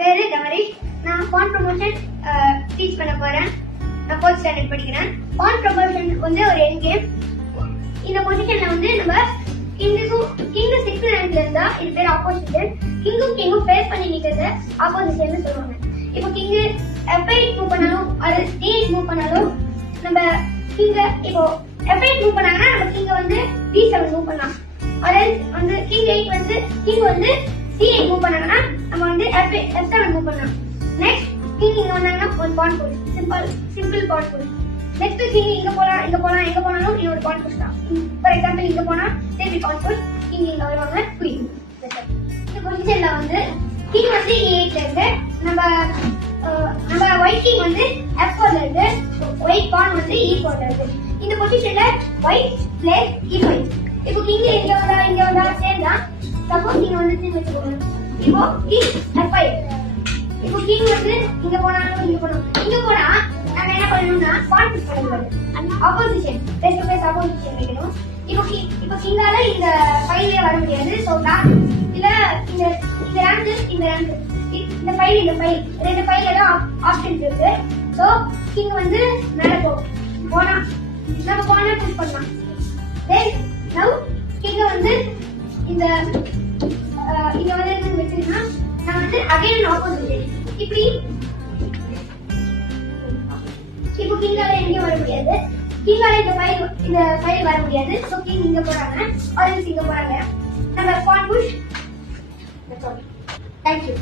பேரு தமரேஷ். நான் பான் promotion teach பண்ண போறேன். நான் 4th ஸ்டாண்டர்ட் படிக்கிறேன். பான் ப்ரமோஷன் வந்து ஒரு எண்ட் கேம். இந்த பொசிஷன்ல வந்து நம்ம கிங் 6th ரேங்க்ல இருந்தா இது பேர் ஆப்போசிஷன். கிங்கும் ஃபேஸ் பண்ணி நிக்கிறது ஆப்போசிஷன் சொல்லுவாங்க. இப்போ கிங் F8 மூவ் பண்ணாலும் அது D8 மூவ் பண்ணாலும் நம்ம கிங்க இப்போ F8 மூவ் பண்ணாங்கன்னா நம்ம கிங்க வந்து D7 மூவ் பண்ணலாம். அதே வந்து கிங் வந்து C8 மூவ் பண்ணாங்கன்னா நம்ம வந்து F7 மூவ் பண்ணலாம். நெக்ஸ்ட் கிங் இங்க வந்தாங்கன்னா ஒரு pawn push, simple pawn push. Next king இங்க போனாலும் இன்னொரு பான் புஷ் தான். ஃபார் எக்ஸாம்பிள் இங்க போனா திருப்பி பான் புஷ், கிங் இங்க வருவாங்க, குயின். இந்த பொசிஷன்ல வந்து கிங் வந்து E8 இருக்கு, நம்ம ஒயிட் கிங் வந்து F4 ல இருக்கு, ஒயிட் பான் வந்து E4 ல இருக்கு. இந்த பொசிஷன்ல ஒயிட் பிளேஸ் E5. இப்போ கிங் இங்க வந்தா சேம் தான். சப்போஸ் நீங்க வந்து திருப்பி வச்சுக்கோங்க. இப்போ கிங் F5. இப்போ கிங் வந்து இங்க போனா நாங்க என்ன பண்ணணும்னா பான் புஷ் பண்ணக்கூடாது. Opposition face to face opposition வைக்கணும். இப்போ கிங்கால இந்த ஃபைல்லே வர முடியாது. சோ இல்ல இந்த ரேங்க் இந்த ஃபைல் ரெண்டு ஃபைல்ல தான் ஆப்ஷன்ஸ் இருக்கு. சோ கிங் வந்து மேல போனா நம்ம பானை புஷ் பண்ணலாம். தென் நவ கிங் வந்து இங்க வந்து என்ன வெச்சிருக்கா, நான் வந்து அகைன் ஆப்போசிஷன் இப்படி. இப்போ கிங்கால எங்க வர முடியாது, கிங்கால இந்த ஃபைல் வர முடியாது. சோ கிங் இங்க போறாங்க, ஆரஞ்சு இங்க போறாங்க. நம்ம pawn push. That's all. Thank you.